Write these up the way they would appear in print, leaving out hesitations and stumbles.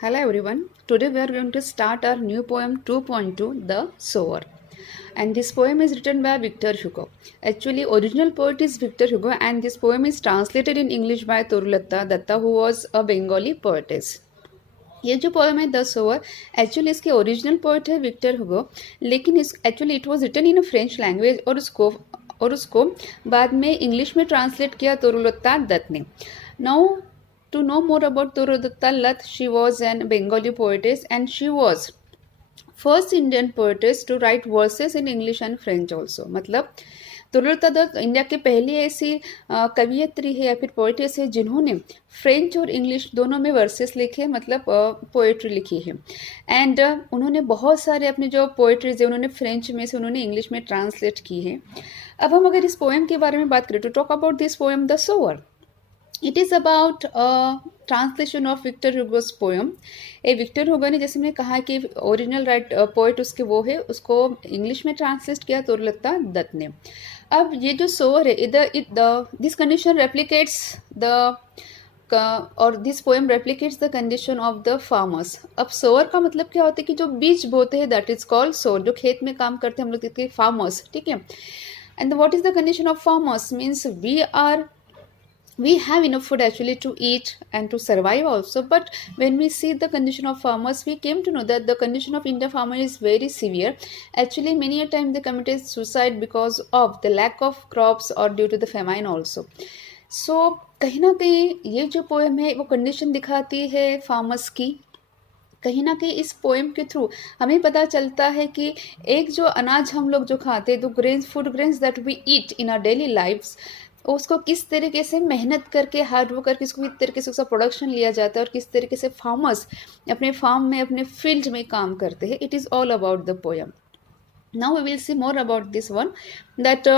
Hello everyone. Today we are going to start our new poem 2.2 The Sower. And this poem is written by Victor Hugo. Actually original poet is Victor Hugo and this poem is translated in English by Torulata Datta who was a Bengali poetess. ये जो poem है the sower actually इसके original poet है Victor Hugo लेकिन इस actually it was written in a French language और उसको बाद में इंग्लिश में ट्रांसलेट किया तोरुलता दत्त ने. Now to know more about Torudutta Lat, she was an Bengali poetess and she was first Indian poetess to write verses in English and French also. मतलब तोरुलता Dutt India की पहली ऐसी कवियत्री है या फिर पोएटेस है जिन्होंने फ्रेंच और इंग्लिश दोनों में वर्सेस लिखे मतलब पोएट्री लिखी है. एंड उन्होंने बहुत सारे अपने जो पोएट्रीज है उन्होंने फ्रेंच में से उन्होंने इंग्लिश में ट्रांसलेट की है. अब हम अगर इस पोएम के बारे में बात करें तो talk about this poem the sower. It is about translation of Victor Hugo's poem. Victor Hugo ने जैसे मैंने कहा कि ओरिजिनल पोएट उसके वो है उसको इंग्लिश में ट्रांसलेट किया तोरुलता दत्त ने. अब ये जो सोवर है दिस कंडीशन रेप्लिकेट्स द और this poem replicates the condition of the farmers. अब सोवर का मतलब क्या होता है कि जो बीज बोते हैं दैट इज कॉल्ड सोवर. जो खेत में काम करते हैं हम लोग कहते हैं फार्मर्स. ठीक है. And what is the condition of farmers means we have enough food actually to eat and to survive also, but when we see the condition of farmers we came to know that the condition of Indian farmer is very severe. Actually many a time they committed suicide because of the lack of crops or due to the famine also. So कहीं ना कहीं ये जो poem है वो condition दिखाती है farmers की. कहीं ना कहीं इस पोएम के थ्रू हमें पता चलता है कि एक जो अनाज हम लोग जो खाते हैं तो food grains that we eat in our daily lifes उसको किस तरीके से मेहनत करके हार्ड वर्क करके इसको किस तरीके से उसका प्रोडक्शन लिया जाता है और किस तरीके से फार्मर्स अपने फार्म में अपने फील्ड में काम करते हैं. It is all about the poem. Now we will see more about this one that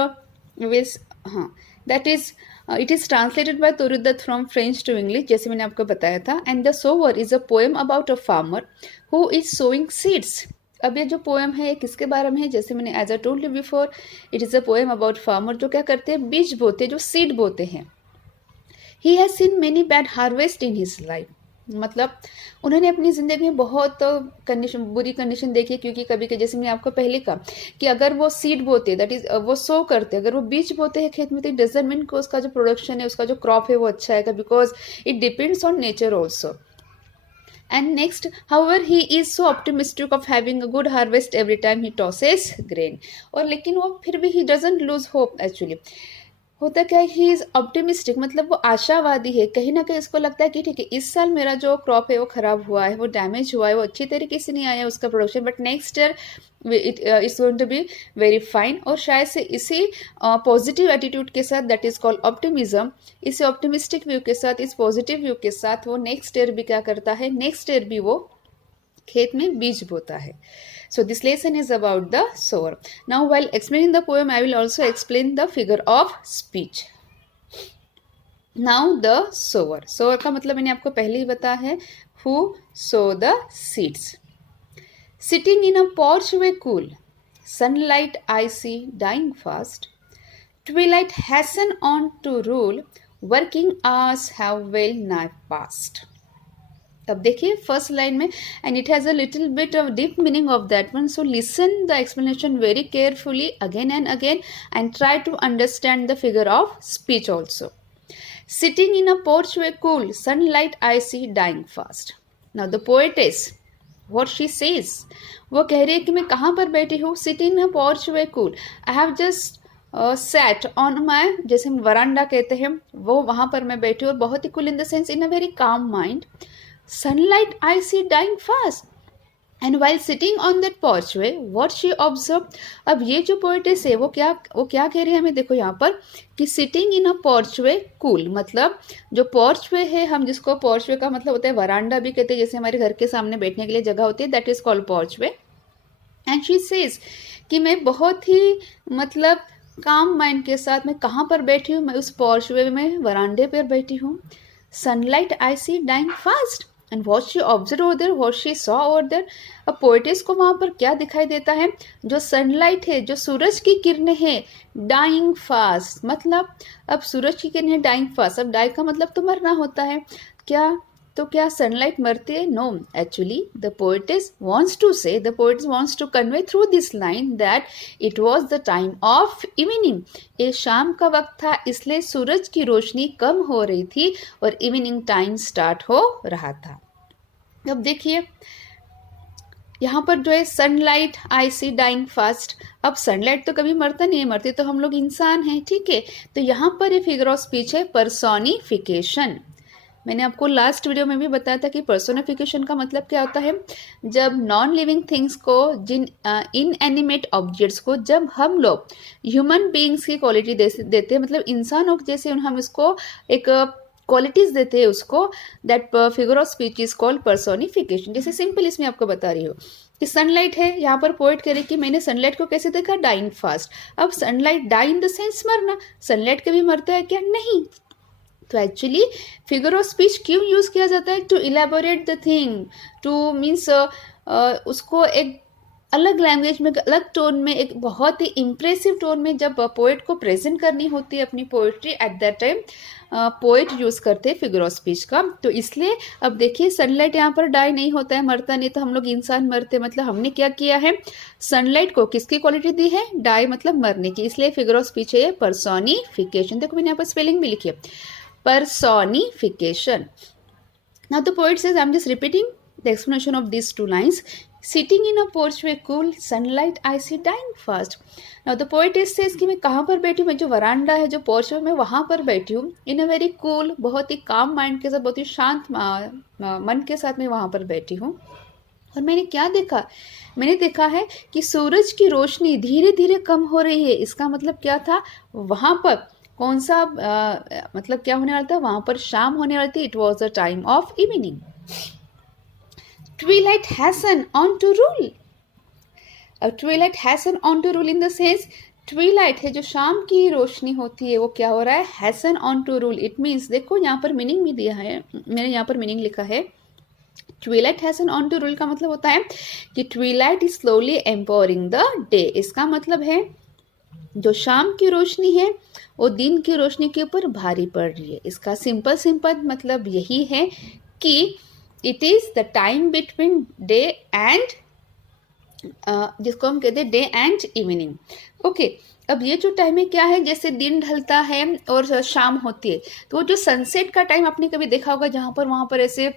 that is it is translated by Toru Dutt from French to English जैसे मैंने आपको बताया था. And the sower is a poem about a farmer who is sowing seeds. अब ये जो poem है किसके बारे में है जैसे मैंने as a told you before it is a poem about farmer जो क्या करते हैं बीज बोते हैं जो सीड बोते हैं. He has seen many bad harvest in his life. मतलब उन्होंने अपनी ज़िंदगी में बहुत बुरी कंडीशन देखी क्योंकि कभी के जैसे मैंने आपको पहले कहा कि अगर वो सीड बोते दैट इज़ वो सो करते अगर वो बीज बोते हैं खेत में तो डजंट मीन को उसका जो प्रोडक्शन है उसका जो क्रॉप है वो अच्छा आएगा because it depends on nature also. And next, however, he is so optimistic of having a good harvest every time he tosses grain. और लेकिन वो फिर भी he doesn't lose hope actually. होता क्या है ही इज़ ऑप्टिमिस्टिक मतलब वो आशावादी है. कहीं ना कहीं उसको लगता है कि ठीक है इस साल मेरा जो क्रॉप है वो ख़राब हुआ है वो डैमेज हुआ है वो अच्छी तरीके से नहीं आया उसका production but next year it's going to be very fine. और शायद से इसी पॉजिटिव एटीट्यूड के साथ दैट इज़ कॉल्ड ऑप्टिमिज्म इस ऑप्टिमिस्टिक व्यू के साथ इस पॉजिटिव व्यू के साथ वो नेक्स्ट ईयर भी क्या करता है नेक्स्ट ईयर भी वो खेत में बीज बोता है. So this lesson is about the sower. Now while explaining the poem I will also explain the figure of speech. Now the sower. Sower का मतलब मैंने आपको पहले ही बताया है who sow the seeds. Sitting in a porchway cool, sunlight icy dying fast, twilight hasten on to rule, working hours have well nigh passed. अब देखिए first line में and it has a little bit of deep meaning of that one so listen the explanation very carefully again and try to understand the figure of speech also. Sitting in a porch way cool sunlight I see dying fast. Now the poetess what she says वो कह रही है कि मैं कहाँ पर बैठी हूँ. Sitting in a porch way cool I have just set on my जैसे हम वरांडा कहते हैं वो वहाँ पर मैं बैठी हूँ और बहुत ही cool in the sense in a very calm mind. Sunlight I see dying fast. And while sitting on that porchway, what she observed. अब ये जो पोएटेस है वो क्या कह रही है हमें देखो यहाँ पर कि सिटिंग इन अ पोर्चवे कूल मतलब जो पोर्चवे है हम जिसको पोर्चवे का मतलब होता है वरांडा भी कहते हैं जैसे हमारे घर के सामने बैठने के लिए जगह होती है that is called porchway. And she says कि मैं बहुत ही मतलब काम माइंड के साथ मैं कहाँ पर बैठी हूँ मैं उस पोर्चवे में वरांडे पर बैठी हूँ. Sunlight I see dying fast. And what she observe over there what she saw over there. अब पोएटेस को वहाँ पर क्या दिखाई देता है जो सनलाइट है जो सूरज की किरणें हैं डाइंग फास्ट मतलब अब सूरज की किरणें डाइंग फास्ट. अब डाई का मतलब तो मरना होता है. क्या तो क्या सनलाइट मरती है? No, actually the poetess wants to say, the poetess wants to convey through this line that it was the time of evening. ये शाम का वक्त था, इसलिए सूरज की रोशनी कम हो रही थी और इवनिंग टाइम स्टार्ट हो रहा था। अब देखिए यहाँ पर जो है sunlight I see dying fast. अब सनलाइट तो कभी मरता नहीं है, मरते तो हम लोग इंसान हैं, ठीक है। तो यहाँ पर ये फिगर ऑफ स्पीच है पर्सोनिफिकेशन। मैंने आपको लास्ट वीडियो में भी बताया था कि पर्सोनिफिकेशन का मतलब क्या होता है। जब नॉन लिविंग थिंग्स को, जिन इनएनिमेट ऑब्जेक्ट्स को जब हम लोग ह्यूमन बीइंग्स की क्वालिटी देते हैं, मतलब इंसानों जैसे हम इसको एक क्वालिटीज देते हैं उसको, that figure of speech is called personification. जैसे सिंपल इसमें आपको बता रही हूँ कि सनलाइट है, यहाँ पर पोएट कह रहे कि मैंने सनलाइट को कैसे देखा? Dying fast. अब sunlight die in the sense मरना, सनलाइट कभी मरता है क्या? नहीं। तो एक्चुअली फिगर ऑफ स्पीच क्यों यूज किया जाता है? To elaborate the thing, to means उसको एक अलग लैंग्वेज में, अलग टोन में, एक बहुत ही इम्प्रेसिव टोन में जब पोएट को प्रेजेंट करनी होती है अपनी poetry, at that time poet use करते हैं फिगर ऑफ स्पीच का। तो इसलिए अब देखिए सनलाइट यहाँ पर डाई नहीं होता है, मरता नहीं, तो हम लोग इंसान मरते, मतलब हमने क्या किया है? सनलाइट को किसकी क्वालिटी दी है? डाई मतलब मरने की, इसलिए फिगर ऑफ स्पीच है पर्सोनिफिकेशन। देखो मैंने यहाँ पर स्पेलिंग भी लिखी है, personification. Now the poet says, I'm just repeating the explanation of these two lines. Sitting in a porch with cool sunlight, I see dying fast. Now the poet says कि मैं कहाँ पर बैठी हूँ? मैं जो वरांडा है, जो पोर्च है, मैं वहाँ पर बैठी हूँ। इन अ वेरी कूल, बहुत ही काम माइंड के साथ, बहुत ही शांत मन के साथ मैं वहाँ पर बैठी हूँ। और मैंने क्या देखा? मैंने देखा है कि सूरज की रोशनी धीरे धीरे कम हो रही है। इसका मतलब क्या था? वहाँ पर कौन सा मतलब क्या होने वाला था? वहां पर शाम होने वाली थी। It was the time of evening. Twilight Hesson on to rule. अब twilight Hesson on to rule in the sense, twilight है जो शाम की रोशनी होती है, वो क्या हो रहा है? Hasten on to rule. It means, देखो यहाँ पर मीनिंग भी दिया है, मैंने यहाँ पर मीनिंग लिखा है। Twilight Hesson on to rule का मतलब होता है कि twilight is slowly empowering the day. इसका मतलब है जो शाम की रोशनी है वो दिन की रोशनी के ऊपर भारी पड़ रही है। इसका सिंपल मतलब यही है कि it is the time between day and, जिसको हम कहते हैं डे एंड इवनिंग। ओके, अब ये जो टाइम है क्या है? जैसे दिन ढलता है और शाम होती है, तो वो जो सनसेट का टाइम आपने कभी देखा होगा, जहाँ पर वहाँ पर ऐसे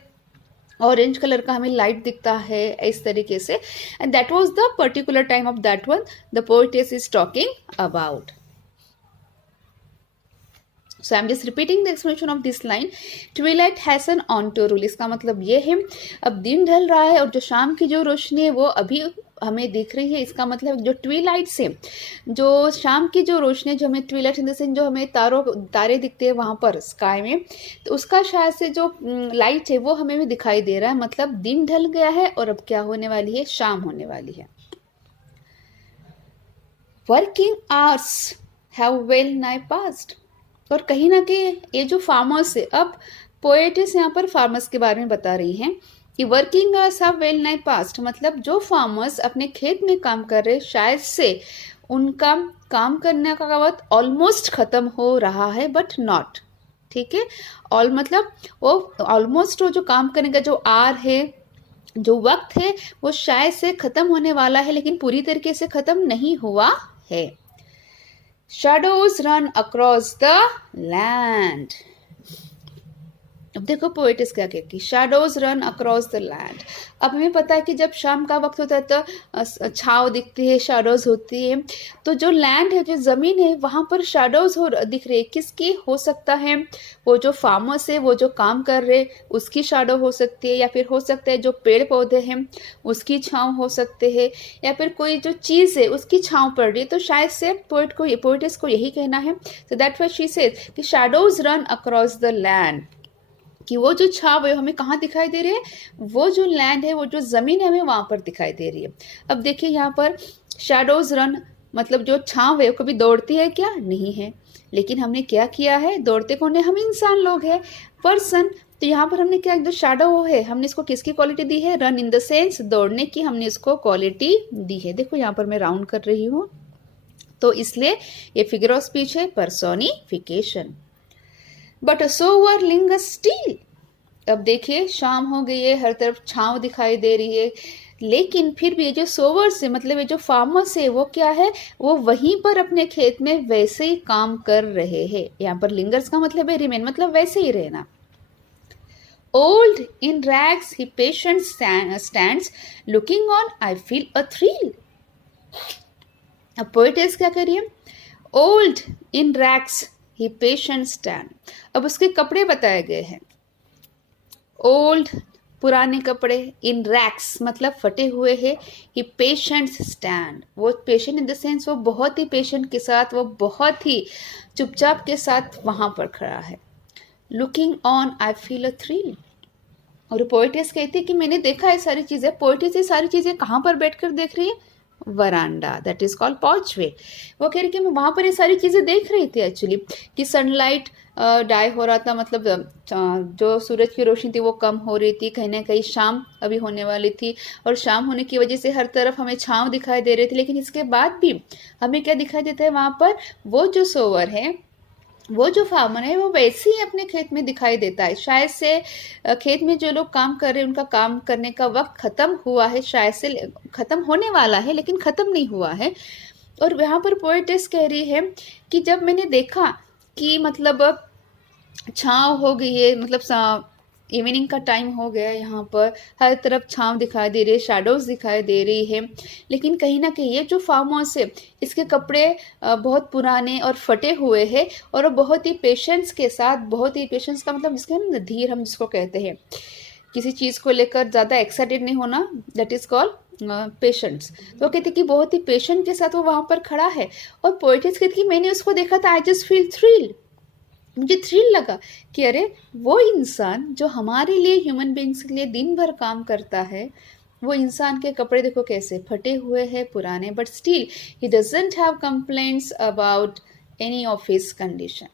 ऑरेंज कलर का हमें लाइट दिखता है इस तरीके से, and that was the particular time of that one the poet is talking about. So I'm just repeating the explanation of this line. Twilight has an onto rule. इसका मतलब ये है, अब दिन ढल रहा है और जो शाम की जो रोशनी है वो अभी हमें दिख रही है। इसका मतलब जो ट्विलाइट से, जो शाम की जो रोशनी, जो हमें ट्विलाइट इन द सेंस जो हमें तारे दिखते हैं वहाँ पर स्काई में, तो उसका शायद से जो लाइट है वो हमें भी दिखाई दे रहा है। मतलब दिन ढल गया है और अब क्या होने वाली है? शाम होने वाली है। वर्किंग आवर्स हैव वेल नाई पास्ट। और कहीं ना कहीं ये जो फार्मर्स है, अब पोएटिस यहाँ पर फार्मर्स के बारे में बता रही हैं कि वर्किंग आवर्स हैव वेल नाई पास्ट, मतलब जो फार्मर्स अपने खेत में काम कर रहे, शायद से उनका काम करने का वक्त ऑलमोस्ट खत्म हो रहा है, बट नॉट, ठीक है। ऑल मतलब वो ऑलमोस्ट, वो जो काम करने का जो आर है, जो वक्त है, वो शायद से खत्म होने वाला है, लेकिन पूरी तरीके से खत्म नहीं हुआ है। Shadows run across the land. अब देखो पोएटिस क्या कहती, shadows run across the land. अब हमें पता है कि जब शाम का वक्त होता है तो छाव दिखती है, शैडोज होती है। तो जो लैंड है, जो ज़मीन है, वहाँ पर शैडोज दिख रही है। किसकी हो सकता है? वो जो फार्मर्स है, वो जो काम कर रहे, उसकी शैडो हो सकती है, या फिर हो सकता है जो पेड़ पौधे हैं उसकी छाँव हो सकते हैं, या फिर कोई जो चीज़ है उसकी छाँव पड़ रही है। तो शायद से पोएटिस को यही कहना है। तो दैट वाज शी सेड कि shadows run across the land, कि वो जो छाव है हमें कहाँ दिखाई दे रही है? वो जो लैंड है, वो जो ज़मीन है, हमें वहाँ पर दिखाई दे रही है। अब देखिए यहाँ पर शैडोज रन मतलब जो छाव है वो कभी दौड़ती है क्या? नहीं है। लेकिन हमने क्या किया है? दौड़ते कौन है? हम इंसान लोग हैं, पर्सन। तो यहाँ पर हमने क्या, जो शैडो है, हमने इसको किसकी क्वालिटी दी है? रन इन द सेंस दौड़ने की हमने इसको क्वालिटी दी है। देखो यहाँ पर मैं राउंड कर रही हूँ, तो इसलिए ये फिगर ऑफ स्पीच है personification. But a sower lingers still. अब देखिए शाम हो गई है, हर तरफ छाँव दिखाई दे रही है, लेकिन फिर भी ये जो सोवर्स है मतलब ये जो फार्मर्स है वो क्या है, वो वहीं पर अपने खेत में वैसे ही काम कर रहे हैं। यहाँ पर लिंगर्स का मतलब है रिमेन, मतलब वैसे ही रहना। Old in rags, he patient stands, looking on, I feel a thrill. अब पोएटेस क्या करिए, old in rags he patient stand. अब उसके कपड़े बताए गए हैं, ओल्ड पुराने कपड़े, इन रैक्स मतलब फटे हुए हैं, ही पेशेंट स्टैंड, वो पेशेंट इन द सेंस वो बहुत ही पेशेंट के साथ, वो बहुत ही चुपचाप के साथ वहां पर खड़ा है। Looking on I feel a thrill. और पोएटेस कहती है कि मैंने देखा है सारी चीजें। पोएटेस ये सारी चीजें कहाँ पर बैठकर देख रही है, वरांडा, दैट इज कॉल्ड पॉर्चवे। वो कह रही कि मैं वहां पर ये सारी चीजें देख रही थी एक्चुअली, कि सनलाइट डाई हो रहा था, मतलब जो सूरज की रोशनी थी वो कम हो रही थी, कहीं ना कहीं शाम अभी होने वाली थी, और शाम होने की वजह से हर तरफ हमें छांव दिखाई दे रही थी। लेकिन इसके बाद भी हमें क्या दिखाई देता है, वहां पर वो जो सोवर है, वो जो फार्मर है, वो वैसे ही अपने खेत में दिखाई देता है। शायद से खेत में जो लोग काम कर रहे हैं उनका काम करने का वक्त खत्म हुआ है, शायद से खत्म होने वाला है लेकिन खत्म नहीं हुआ है। और यहाँ पर पोएटेस कह रही है कि जब मैंने देखा कि मतलब छाँव हो गई है, मतलब इवनिंग का टाइम हो गया, यहाँ पर हर तरफ छाँव दिखाई दे रही है, शैडोज दिखाई दे रही है, लेकिन कहीं ना कहीं ये जो फार्म हाउस है इसके कपड़े बहुत पुराने और फटे हुए हैं, और वो बहुत ही पेशेंस के साथ, बहुत ही पेशेंस का मतलब जिसके हम धीर हम जिसको कहते हैं, किसी चीज़ को लेकर ज़्यादा एक्साइटेड नहीं होना, दैट इज कॉल्ड पेशेंट्स। तो वो कहते कि बहुत ही पेशेंट के साथ वो वहाँ पर खड़ा है। और पोएटिस कहती कि मैंने उसको देखा था, आई जस्ट फील थ्रिल, मुझे थ्रिल लगा कि अरे वो इंसान जो हमारे लिए, ह्यूमन बींग्स के लिए दिन भर काम करता है, वो इंसान के कपड़े देखो कैसे फटे हुए हैं, पुराने, but still he doesn't have complaints about any of his condition.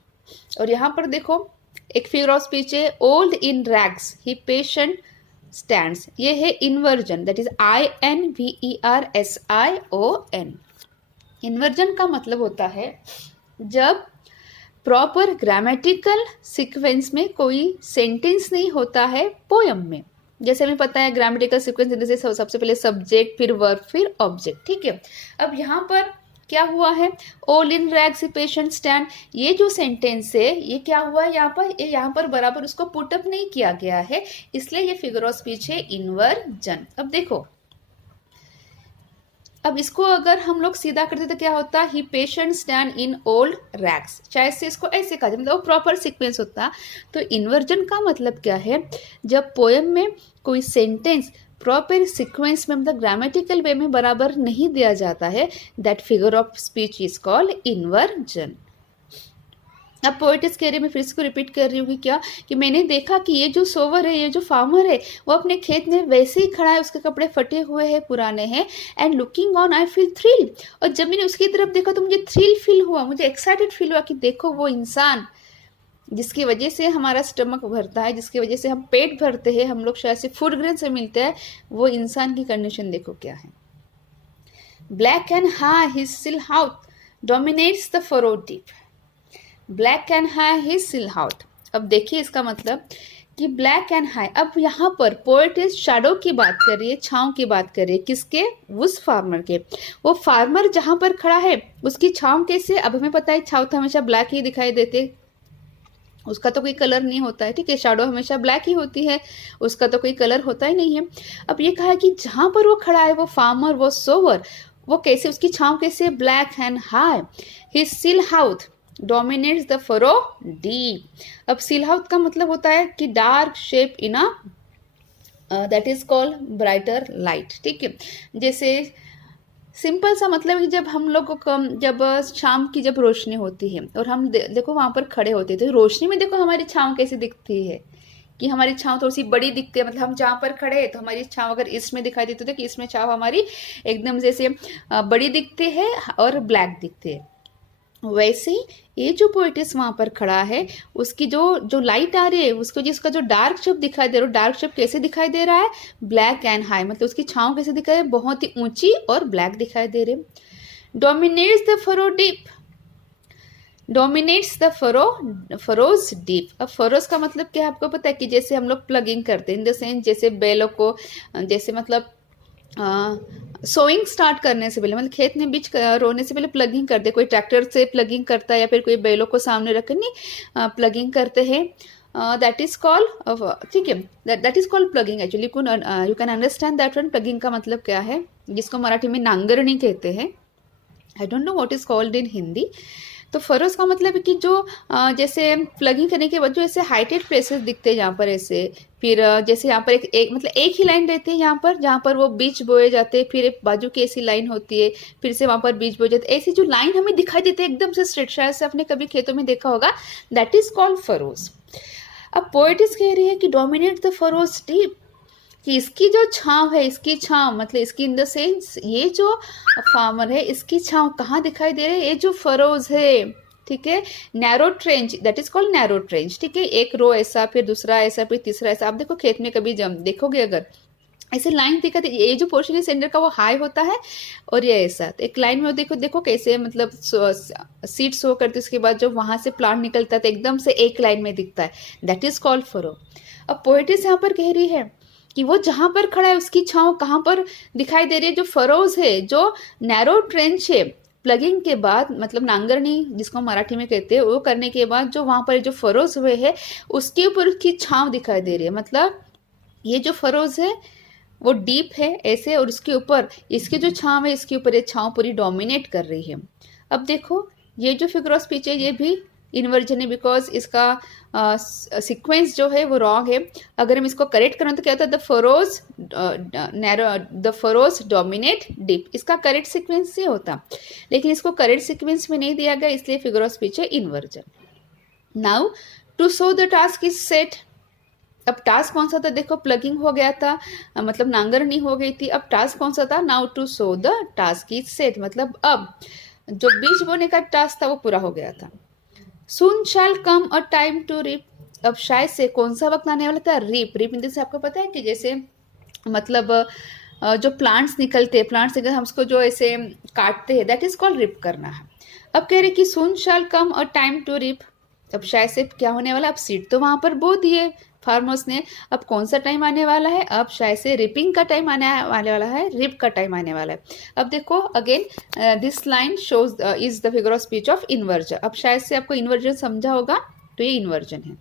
और यहाँ पर देखो एक फिगर ऑफ स्पीच है, old in rags he patient stands, ये है inversion, that is INVERSION। Inversion का मतलब होता है जब प्रॉपर ग्रामेटिकल सीक्वेंस में कोई सेंटेंस नहीं होता है पोयम में। जैसे हमें पता है ग्रामेटिकल सीक्वेंस जैसे सबसे पहले सब्जेक्ट, फिर वर्ब, फिर ऑब्जेक्ट, ठीक है। अब यहाँ पर क्या हुआ है, all in rags patient stand, ये जो सेंटेंस है ये क्या हुआ है, यहाँ पर बराबर उसको पुटअप नहीं किया गया है, इसलिए ये फिगर ऑफ स्पीच है इन्वर्जन। अब देखो, अब इसको अगर हम लोग सीधा करते तो क्या होता, he patient stand in old rags, शायद से इसको ऐसे कहा जाए, मतलब प्रॉपर सीक्वेंस होता। तो इन्वर्जन का मतलब क्या है, जब पोएम में कोई सेंटेंस प्रॉपर सीक्वेंस में, मतलब ग्रामेटिकल वे में बराबर नहीं दिया जाता है, that figure of speech is called inversion. अब पोएटिस कह रही, मैं फिर इसको रिपीट कर रही हूँ कि क्या, कि मैंने देखा कि ये जो सोवर है, ये जो फार्मर है, वो अपने खेत में वैसे ही खड़ा है, उसके कपड़े फटे हुए हैं, पुराने हैं, and looking on I feel thrill. और जब मैंने उसकी तरफ देखा तो मुझे थ्रिल फील हुआ, मुझे एक्साइटेड फील हुआ कि देखो वो इंसान जिसकी वजह से हमारा स्टमक भरता है, जिसकी वजह से हम पेट भरते हैं, हम लोग शायद से फूड ग्रेन से मिलते हैं, वो इंसान की कंडीशन देखो क्या है। Black and high his silhouette dominates the furrow deep, black and high his silhouette. अब देखिए इसका मतलब कि ब्लैक एंड हाई, अब यहाँ पर पोएटिस शैडो की बात कर रही है, छाँव की बात कर रही है, किसके, उस फार्मर के। वो फार्मर जहाँ पर खड़ा है उसकी छाँव कैसे, अब हमें पता है छाँव तो हमेशा ब्लैक ही दिखाई देते, उसका तो कोई कलर नहीं होता है, ठीक है, शैडो हमेशा ब्लैक ही होती है, उसका तो कोई कलर होता ही नहीं है। अब ये कहा है कि जहाँ पर वो खड़ा है, वो फार्मर, वो सोवर, वो कैसे, उसकी छाँव कैसे, black and high, his silhouette dominates the furrow deep. अब सिल हाउट का मतलब होता है कि dark shape in a, that is called brighter light, ठीक है। जैसे सिंपल सा मतलब कि जब हम लोग को जब शाम की जब रोशनी होती है और हम देखो वहां पर खड़े होते हैं, तो रोशनी में देखो हमारी छाँव कैसी दिखती है, कि हमारी छाँव थोड़ी सी बड़ी दिखती है, मतलब हम जहाँ पर खड़े हैं तो हमारी छाँव अगर इसमें दिखाई देती है तो कि इसमें छाँव हमारी एकदम जैसे बड़ी दिखती है और ब्लैक दिखती है। वैसे ये जो पोएटिस वहां पर खड़ा है, उसकी जो लाइट आ रही है, उसको जिसका जो डार्क शेप दिखाई दे रहा है, डार्क शेप कैसे दिखाई दे रहा है, ब्लैक एंड हाई, मतलब उसकी छाँव कैसे दिखाई, बहुत ही ऊंची और ब्लैक दिखाई दे रहे। Dominates the furrow deep, dominates the furrows deep. अब फरोज का मतलब क्या है आपको पता है कि जैसे हम लोग प्लगिंग करते हैं इन द सेंस जैसे बैलों को जैसे मतलब सोइंग स्टार्ट करने से पहले मतलब खेत में बीज रोने से पहले प्लगिंग करते, कोई ट्रैक्टर से प्लगिंग करता है या फिर कोई बैलों को सामने रख कर नहीं प्लगिंग करते हैं, दैट इज कॉल्ड, ठीक है, that is called plugging actually. You can understand that one. Plugging का मतलब क्या है, जिसको मराठी में नांगरणी कहते हैं। I don't know what is called in Hindi. तो फरोज का मतलब है कि जो जैसे प्लगिंग करने के बाद जो ऐसे हाइटेड प्लेसेस दिखते हैं जहाँ पर ऐसे फिर जैसे यहाँ पर एक मतलब एक ही लाइन रहती है यहाँ पर जहाँ पर वो बीज बोए जाते हैं, फिर एक बाजू की ऐसी लाइन होती है, फिर से वहाँ पर बीज बोए जाते हैं, ऐसी जो लाइन हमें दिखाई देती है एकदम से स्ट्रेट, शायद से अपने कभी खेतों में देखा होगा, दैट इज कॉल्ड फरोज। अब पोएटिस कह रही है कि डोमिनेट द फरोज डीप, कि इसकी जो छांव है, इसकी छांव मतलब इसकी इन द सेंस ये जो फार्मर है इसकी छांव कहाँ दिखाई दे रही है, ये जो फरोज है, ठीक है, narrow trench, that is called narrow trench, ठीक है, एक रो ऐसा फिर दूसरा ऐसा फिर तीसरा ऐसा। आप देखो खेत में कभी जम देखोगे अगर ऐसे लाइन दिखती है, ये जो पोर्शन है सेंटर का वो हाई होता है और ये ऐसा, तो एक लाइन में देखो देखो कैसे मतलब सीड सो करते उसके बाद जो वहां से प्लांट निकलता है तो एकदम से एक लाइन में दिखता है, दैट इज कॉल्ड फरो। अब पोएटिस यहाँ पर कह रही है कि वो जहां पर खड़ा है उसकी छांव कहाँ पर दिखाई दे रही है, जो फरोज है, जो नैरो ट्रेंच है, प्लगिंग के बाद मतलब नांगरनी जिसको मराठी में कहते हैं, वो करने के बाद जो वहां पर जो फरोज हुए हैं उसके ऊपर उसकी छांव दिखाई दे रही है, मतलब ये जो फरोज है वो डीप है ऐसे और उसके ऊपर इसकी जो छांव है इसके ऊपर ये छांव पूरी डोमिनेट कर रही है। अब देखो ये जो फिगर ऑफ स्पीच है ये भी इन्वर्जन है, बिकॉज इसका सीक्वेंस जो है वो रॉन्ग है। अगर हम इसको करेक्ट करें तो क्या होता है, द फरोज डोमिनेट डीप, इसका करेक्ट सीक्वेंस ये होता, लेकिन इसको करेक्ट सीक्वेंस में नहीं दिया गया इसलिए फिगर ऑफ स्पीच है inversion. Now to sow the task is set. अब टास्क कौन सा था, देखो प्लगिंग हो गया था मतलब नांगरनी हो गई थी, अब टास्क कौन सा था, now to sow the task is set, मतलब अब जो बीज बोने का टास्क था वो पूरा हो गया था। सून शैल कम अ टाइम टू रिप, अब शायद से कौन सा वक्त आने वाला था, रिप। रिप इन से आपको पता है कि जैसे मतलब जो प्लांट्स निकलते हैं, प्लांट्स निकल हम उसको जो ऐसे काटते हैं, दैट इज कॉल्ड रिप करना है। अब कह रहे कि सून शैल कम अ टाइम टू रिप, अब शायद से क्या होने वाला, अब सीड तो वहां पर बो दिए फार्मर्स ने, अब कौन सा टाइम आने वाला है, अब शायद से रिपिंग का टाइम आने वाला है, रिप का टाइम आने वाला है। अब देखो again this line shows is the figure of speech of inversion. अब शायद से आपको इन्वर्जन समझा होगा, तो ये इन्वर्जन है।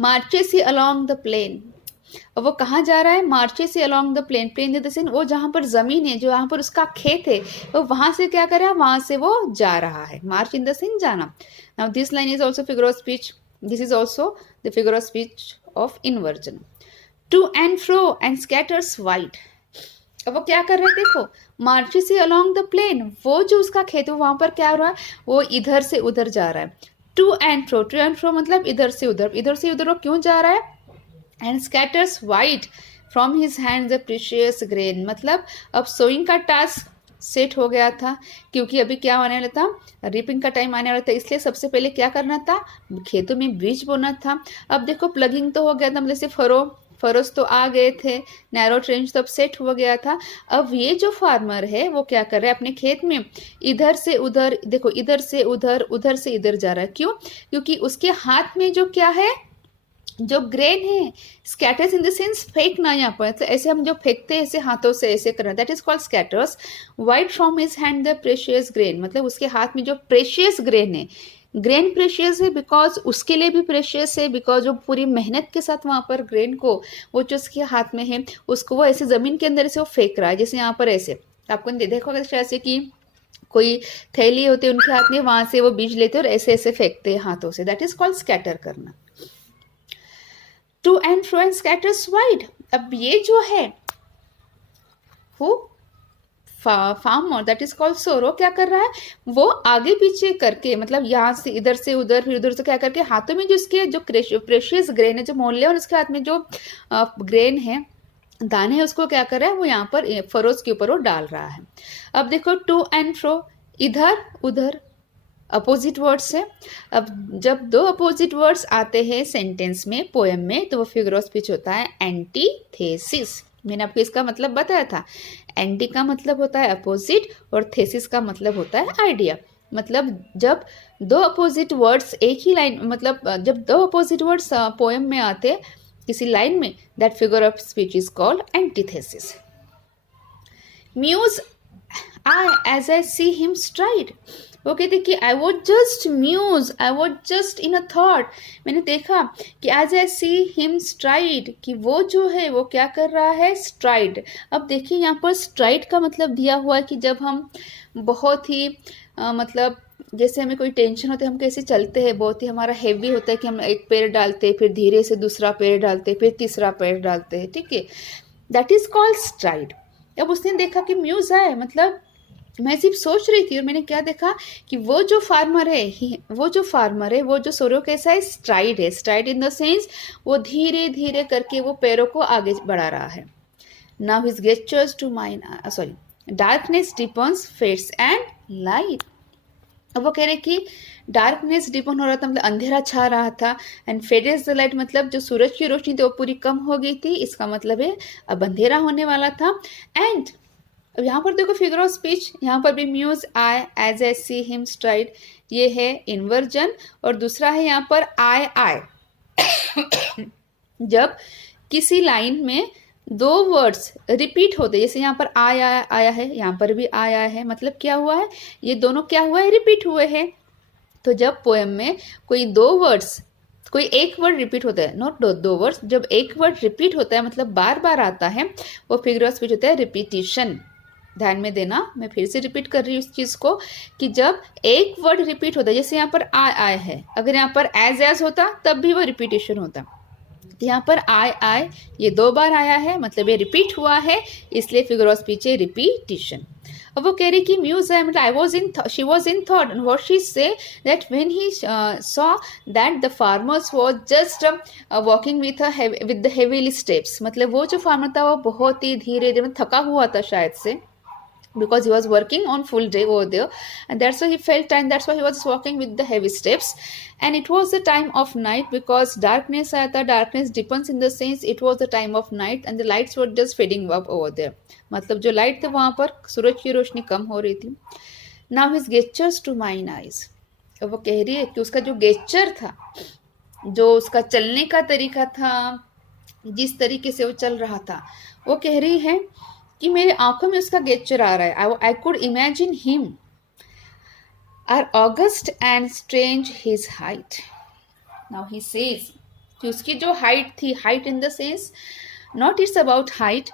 Marches he along the plain, अब वो कहाँ जा रहा है, marches he along the plain, plain in the sense वो जहाँ पर जमीन है, जो यहाँ पर उसका खेत है, वो वहां से क्या कर रहा है, वहां से वो जा रहा है, मार्च इन द सेंस जाना। Now this line is also figure of speech, this is also the figure of speech of inversion. To and fro and scatters wide, अब वो क्या कर रहे हैं, देखो marches से along the plain, वो जो उसका खेत है वहां पर क्या हो रहा है, वो इधर से उधर जा रहा है। to and fro मतलब इधर से उधर, इधर से उधर वो क्यों जा रहा है, and scatters wide from his hands the precious grain, मतलब अब सोइंग का टास्क सेट हो गया था, क्योंकि अभी क्या होने वाला था, रिपिंग का टाइम आने वाला था, इसलिए सबसे पहले क्या करना था, खेतों में बीज बोना था। अब देखो प्लगिंग तो हो गया था, मतलब से फरोज तो आ गए थे, नैरो ट्रेंच तो अब सेट हो गया था। अब ये जो फार्मर है वो क्या कर रहा है, अपने खेत में इधर से उधर, देखो इधर से उधर, उधर से इधर जा रहा है, क्यों, क्योंकि उसके हाथ में जो क्या है, जो ग्रेन है, स्कैटर्स इन द सेंस फेंकना, यहाँ पर तो ऐसे हम जो फेंकते हैं ऐसे हाथों से ऐसे करना, that is called scatters. White from his hand the precious grain, मतलब उसके हाथ में जो प्रेशियस ग्रेन है, ग्रेन प्रेशियस है बिकॉज उसके लिए भी प्रेशियस है, बिकॉज वो पूरी मेहनत के साथ वहां पर ग्रेन को, वो जो उसके हाथ में है उसको वो ऐसे जमीन के अंदर से वो फेंक रहा है, जैसे यहाँ पर ऐसे आपको देखोगे शायद से कि कोई थैली होती है उनके हाथ में, वहां से वो बीज लेते और ऐसे ऐसे फेंकते हैं हाथों से, दैट इज कॉल्ड स्कैटर करना। To and fro and scatters wide, अब ये जो है वो फार्मर दैट इज कॉल्ड सोरो क्या कर रहा है, वो आगे पीछे करके मतलब यहाँ से इधर से उधर फिर उधर से क्या करके हाथों में जो इसके जो प्रेशियस ग्रेन है, जो मोल और उसके हाथ में जो ग्रेन है, दाने है, उसको क्या कर रहा है, वो यहाँ पर फरोज के ऊपर वो डाल रहा है। अब देखो टू एंड फ्रो, इधर उधर अपोजिट वर्ड्स है। अब जब दो अपोजिट वर्ड्स आते हैं सेंटेंस में, पोएम में, तो वो फिगर ऑफ स्पीच होता है एंटीथेसिस। मैंने आपको इसका मतलब बताया था, एंटी का मतलब होता है अपोजिट और थेसिस का मतलब होता है आइडिया। मतलब जब दो अपोजिट वर्ड्स एक ही लाइन, मतलब जब दो अपोजिट वर्ड्स पोएम में आते किसी लाइन में, that figure of speech is called antithesis. Muse I as I see him stride. वो कहते कि I was just muse, I was just in a thought. मैंने देखा कि as I see him stride, कि वो जो है वो क्या कर रहा है, स्ट्राइड. अब देखिए यहाँ पर स्ट्राइड का मतलब दिया हुआ है कि जब हम बहुत ही मतलब जैसे हमें कोई टेंशन होता है, हम कैसे चलते हैं, बहुत ही हमारा हैवी होता है कि हम एक पैर डालते हैं, फिर धीरे से दूसरा पैर डालते हैं, फिर तीसरा पैर डालते हैं, ठीक है. That is called STRIDE. अब उसने देखा कि म्यूज आए, मतलब मैं सिर्फ सोच रही थी और मैंने क्या देखा कि वो जो फार्मर है, वो जो सोरो कैसा है, स्ट्राइड है. स्ट्राइड इन द सेंस वो धीरे धीरे करके वो पैरों को आगे बढ़ा रहा है. Now his gestures to mine, sorry, darkness depends fades and light. अब वो कह रहे कि डार्कनेस डिपन हो रहा था, मतलब अंधेरा छा रहा था, एंड फेडेस द लाइट, मतलब जो सूरज की रोशनी थी वो पूरी कम हो गई थी. इसका मतलब है अब अंधेरा होने वाला था. एंड अब यहाँ पर देखो फिगर ऑफ स्पीच, यहाँ पर भी muse I as I see him stride, ये है इन्वर्जन. और दूसरा है यहाँ पर आई. जब किसी लाइन में दो वर्ड्स रिपीट होते, जैसे यहाँ पर आया है, यहाँ पर भी आया है, मतलब क्या हुआ है, ये दोनों क्या हुआ है, रिपीट हुए हैं. तो जब पोएम में कोई दो वर्ड्स, कोई एक वर्ड रिपीट होता है, नॉट दो वर्ड्स, जब एक वर्ड रिपीट होता है मतलब बार बार आता है, वो फिगर ऑफ स्पीच होता है रिपीटिशन. ध्यान में देना, मैं फिर से रिपीट कर रही हूँ इस चीज़ को कि जब एक वर्ड रिपीट होता है, जैसे यहाँ पर आय है, अगर यहाँ पर एज होता तब भी वो रिपीटिशन होता. यहाँ पर आय ये दो बार आया है, मतलब ये रिपीट हुआ है, इसलिए फिगर ऑफ स्पीच है रिपीटिशन. अब वो कह रही कि म्यूज है, मतलब I was in, she was in thought, and what she say that when he saw that the farmers was just walking with the heavily steps. मतलब वो जो फार्मर था वो बहुत ही धीरे धीरे थका हुआ था शायद से, because he was working on full day over there, and that's why he felt tired, that's why he was walking with the heavy steps. And it was the time of night, because darkness aaya tha, darkness depends in the sense it was the time of night and the lights were just fading up over there. मतलब जो light थे वहां पर सूरज की रोशनी कम हो रही थी. Now his gestures to mine eyes. अब वो कह रही है कि उसका जो गेस्चर था, जो उसका चलने का तरीका था, जिस तरीके से वो चल रहा था, वो कह रही है कि मेरे आंखों में उसका गेस्चर आ रहा है. I could imagine him are august and strange his height. Now he says कि उसकी जो हाइट थी, height in the sense not it's about height.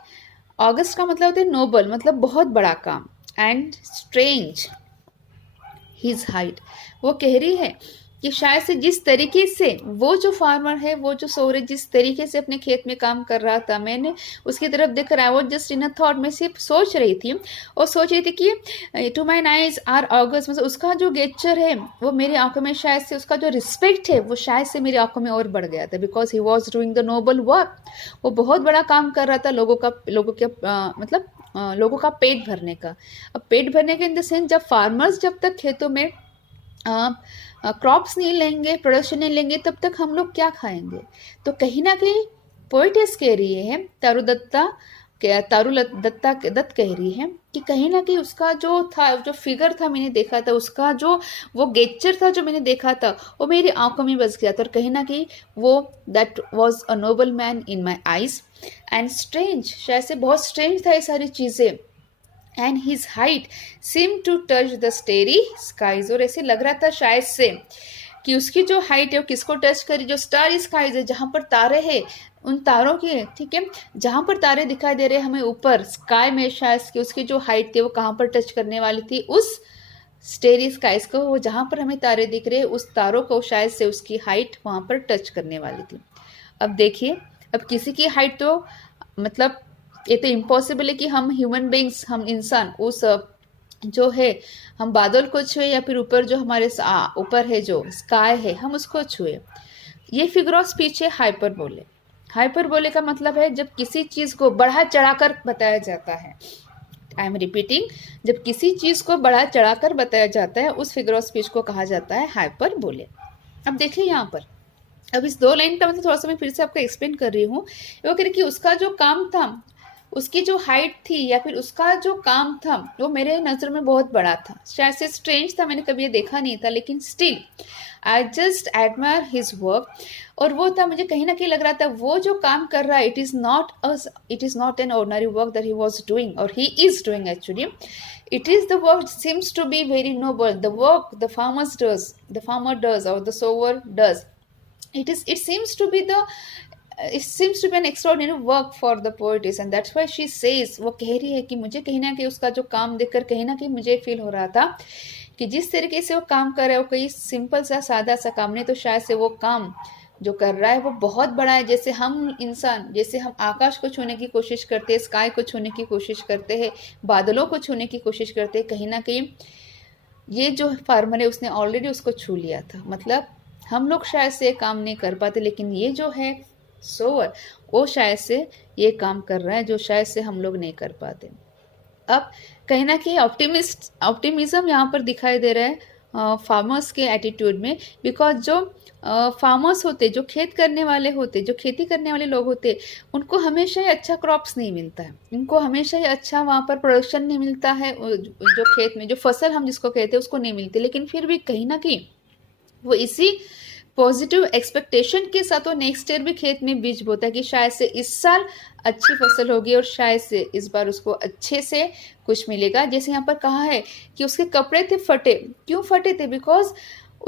August का मतलब होता है नोबल, मतलब बहुत बड़ा काम, एंड स्ट्रेंज हिज हाइट. वो कह रही है कि शायद से जिस तरीके से वो जो फार्मर है, वो जो सोरे जिस तरीके से अपने खेत में काम कर रहा था, मैंने उसकी तरफ देखकर आई was just in a thought, मैं सिर्फ सोच रही थी और सोच रही थी कि to mine eyes are august, मतलब उसका जो गेस्चर है वो मेरी आंखों में शायद से, उसका जो रिस्पेक्ट है वो शायद से मेरी आंखों में और बढ़ गया था, because he was doing the noble work. वो बहुत बड़ा काम कर रहा था लोगों का पेट भरने का. अब पेट भरने के इन द सेंस, जब फार्मर्स जब तक खेतों में क्रॉप्स नहीं लेंगे, प्रोडक्शन नहीं लेंगे, तब तक हम लोग क्या खाएंगे. तो कहीं ना कहीं पोइटेस कह रही है, तारुदत्त कह रही है कि कहीं ना कहीं उसका जो था, जो फिगर था मैंने देखा था, उसका जो वो गेस्चर था जो मैंने देखा था, वो मेरी आंखों में बस गया था. और कहीं ना कहीं वो that was a noble man in my eyes and strange, शायद से बहुत स्ट्रेंज था ये सारी चीज़ें. And his height seem to touch the starry skies. और ऐसे लग रहा था शायद से कि उसकी जो हाइट है वो किसको टच करी, जो स्टार स्काईज है, जहाँ पर तारे हैं, उन तारों के, ठीक है, जहाँ पर तारे दिखाई दे रहे हैं हमें ऊपर स्काई में, शायद कि उसकी जो हाइट थी वो कहाँ पर टच करने वाली थी, उस स्टेरी स्काईज को, वो जहाँ पर हमें तारे दिख रहे हैं उस तारों को शायद से उसकी हाइट वहाँ पर टच करने वाली थी. अब देखिए, अब किसी की हाइट तो मतलब ये तो इम्पॉसिबल है कि हम ह्यूमन बींग्स, हम इंसान उस जो है हम बादल को छुए या फिर ऊपर जो हमारे ऊपर है जो स्काई है हम उसको छुए. ये फिगर ऑफ स्पीच है हाइपरबोले. हाइपरबोले का मतलब है जब किसी चीज़ को बढ़ा चढ़ाकर बताया जाता है. आई एम रिपीटिंग, जब किसी चीज़ को बढ़ा चढ़ाकर बताया जाता है उस फिगर ऑफ स्पीच को कहा जाता है हाइपरबोले. अब देखिए यहाँ पर, अब इस दो लाइन का मतलब थोड़ा सा मैं फिर से आपको एक्सप्लेन कर रही हूँ. वो कह रही कि उसका जो काम था उसकी जो हाइट थी या फिर उसका जो काम था वो मेरे नज़र में बहुत बड़ा था, शायद से स्ट्रेंज था, मैंने कभी ये देखा नहीं था, लेकिन still I just admire his work. और वो था, मुझे कहीं ना कहीं लग रहा था वो जो काम कर रहा है it is not an ordinary work that he was doing और he is doing actually. It is the work seems to be very noble. The work the farmer does, or the sower does. It seems to be an extraordinary work for the poetess, and that's why she says, वो कह रही है कि मुझे कहीं ना कहीं उसका जो काम देखकर कहीं ना कहीं मुझे फील हो रहा था कि जिस तरीके से वो काम कर रहा है वो कोई सिंपल सा सादा सा काम नहीं, तो शायद से वो काम जो कर रहा है वो बहुत बड़ा है। जैसे हम इंसान, जैसे हम आकाश को छूने की कोशिश करते हैं, स्काई को छूने की कोशिश करते हैं, बादलों को छूने की कोशिश करते हैं, कहीं ना कहीं ये जो फार्मर है उसने ऑलरेडी उसको छू लिया था। मतलब हम लोग शायद से काम नहीं कर पाते, लेकिन ये जो है सोवर, वो शायद से ये काम कर रहा है जो शायद से हम लोग नहीं कर पाते। अब कहीं ना कहीं ऑप्टिमिज्म यहाँ पर दिखाई दे रहा है फार्मर्स के एटीट्यूड में, बिकॉज जो फार्मर्स होते, जो खेत करने वाले होते, जो खेती करने वाले लोग होते, उनको हमेशा ही अच्छा क्रॉप्स नहीं मिलता है, उनको हमेशा ही अच्छा वहाँ पर प्रोडक्शन नहीं मिलता है, जो खेत में जो फसल हम जिसको कहते हैं उसको नहीं मिलती, लेकिन फिर भी कहीं ना कहीं वो इसी पॉजिटिव एक्सपेक्टेशन के साथ वो नेक्स्ट ईयर भी खेत में बीज बोता है कि शायद से इस साल अच्छी फसल होगी और शायद से इस बार उसको अच्छे से कुछ मिलेगा। जैसे यहाँ पर कहा है कि उसके कपड़े थे फटे, क्यों फटे थे? बिकॉज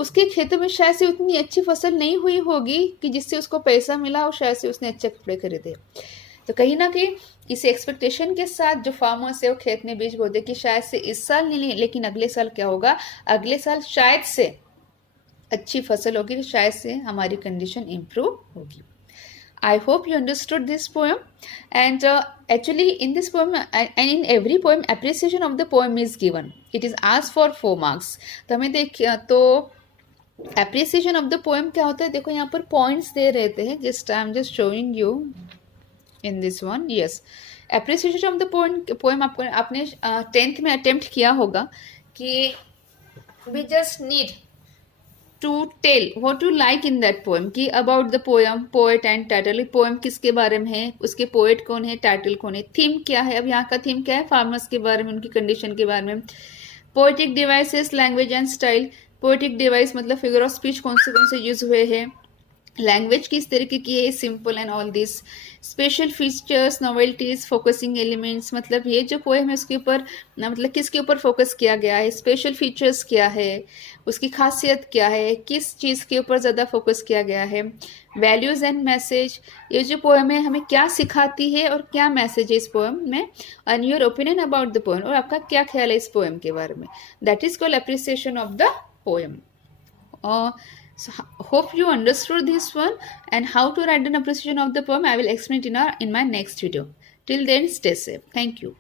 उसके खेतों में शायद से उतनी अच्छी फसल नहीं हुई होगी कि जिससे उसको पैसा मिला और शायद से उसने अच्छे कपड़े खरीदे। तो कहीं ना कहीं इस एक्सपेक्टेशन के साथ जो फार्मर्स है वो खेत में बीज बोते कि शायद से इस साल नहीं, लेकिन अगले साल क्या होगा, अगले साल शायद से अच्छी फसल होगी, तो शायद से हमारी कंडीशन इम्प्रूव होगी। I hope you understood this poem, and actually in this poem and in every poem appreciation of the poem is given. It is asked for 4 marks. तो हमें तो appreciation of the poem क्या होता है, देखो यहाँ पर points दे रहते हैं, just I am just showing you in this one. Yes, appreciation of the poem आपने 10th में attempt किया होगा कि we just need to tell what you like in that poem, कि about the poem, poet and title, poem किसके बारे में है, उसके poet कौन है, title कौन है, theme क्या है। अब यहाँ का theme क्या है, farmers के बारे में, उनकी condition के बारे में। poetic devices, language and style, poetic device मतलब figure of speech कौन से यूज हुए हैं, लैंग्वेज किस तरीके की है, simple and all this, special features, novelties, focusing elements, मतलब ये जो पोएम है उसके ऊपर मतलब किसके ऊपर फोकस किया गया है, स्पेशल फीचर्स क्या है, उसकी खासियत क्या है, किस चीज़ के ऊपर ज़्यादा फोकस किया गया है, वैल्यूज़ एंड मैसेज, ये जो पोएम है हमें क्या सिखाती है और क्या मैसेज है इस पोएम में, and your opinion about the poem, और आपका क्या ख्याल है इस पोएम के बारे में, that is called appreciation of the poem. So hope you understood this one, and how to write an appreciation of the poem I will explain it in my next video. Till then, stay safe. Thank you.